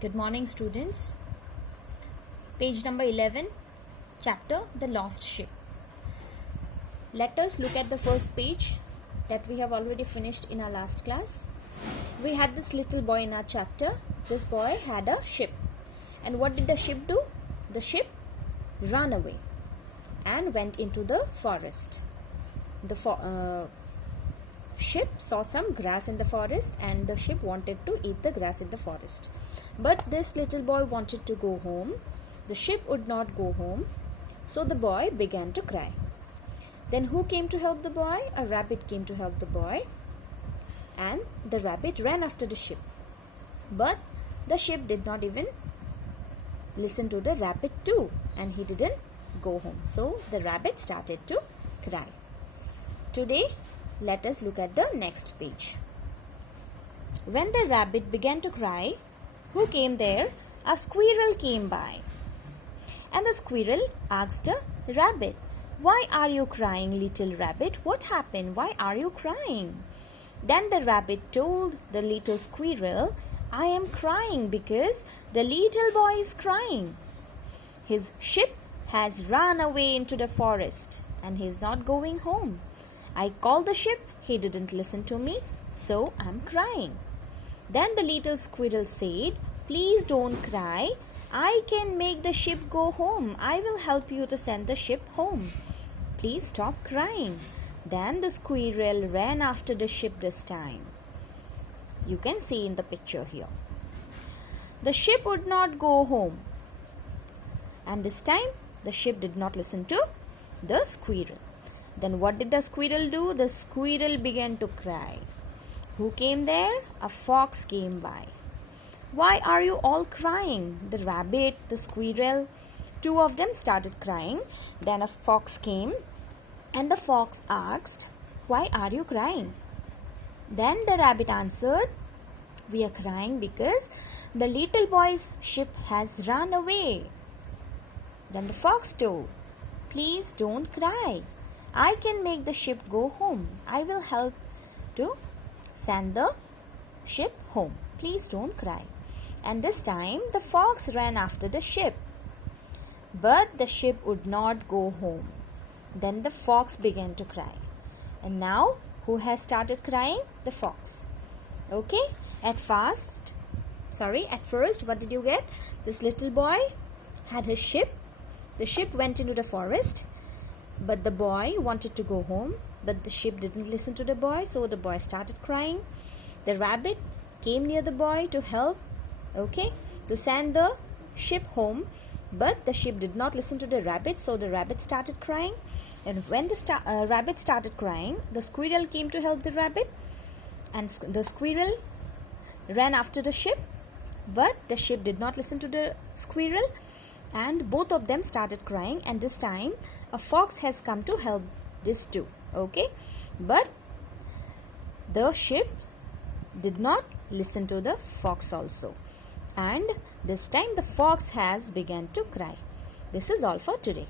Good morning, students. Page number 11, chapter The Lost Ship. Let us look at the first page that we have already finished in our last class. We had this little boy in our chapter. This boy had a ship. And what did the ship do? The ship ran away and went into the forest. The ship saw some grass in the forest and the ship wanted to eat the grass in the forest. But this little boy wanted to go home. The ship would not go home. So the boy began to cry. Then who came to help the boy? A rabbit came to help the boy. And the rabbit ran after the ship. But the ship did not even listen to the rabbit too. And he didn't go home. So the rabbit started to cry. Today, let us look at the next page. When the rabbit began to cry, who came there? A squirrel came by. And the squirrel asked the rabbit, "Why are you crying, little rabbit? What happened? Why are you crying?" Then the rabbit told the little squirrel, "I am crying because the little boy is crying. His ship has run away into the forest and he is not going home. I called the ship, he didn't listen to me, so I'm crying." Then the little squirrel said, "Please don't cry. I can make the ship go home. I will help you to send the ship home. Please stop crying." Then the squirrel ran after the ship this time. You can see in the picture here. The ship would not go home. And this time the ship did not listen to the squirrel. Then what did the squirrel do? The squirrel began to cry. Who came there? A fox came by. "Why are you all crying?" The rabbit, the squirrel, two of them started crying. Then a fox came and the fox asked, "Why are you crying?" Then the rabbit answered, "We are crying because the little boy's ship has run away." Then the fox told, "Please don't cry. I can make the ship go home. I will help to send the ship home. Please don't cry." And this time the fox ran after the ship. But the ship would not go home. Then the fox began to cry. And now who has started crying? The fox. Okay? At first, what did you get? This little boy had his ship. The ship went into the forest. But the boy wanted to go home. But the ship didn't listen to the boy. So the boy started crying. The rabbit came near the boy to help. To send the ship home. But the ship did not listen to the rabbit. So the rabbit started crying. And when the rabbit started crying, the squirrel came to help the rabbit. And the squirrel ran after the ship. But the ship did not listen to the squirrel. And both of them started crying. And this time a fox has come to help this too. But the ship did not listen to the fox also. And this time the fox has begun to cry. This is all for today.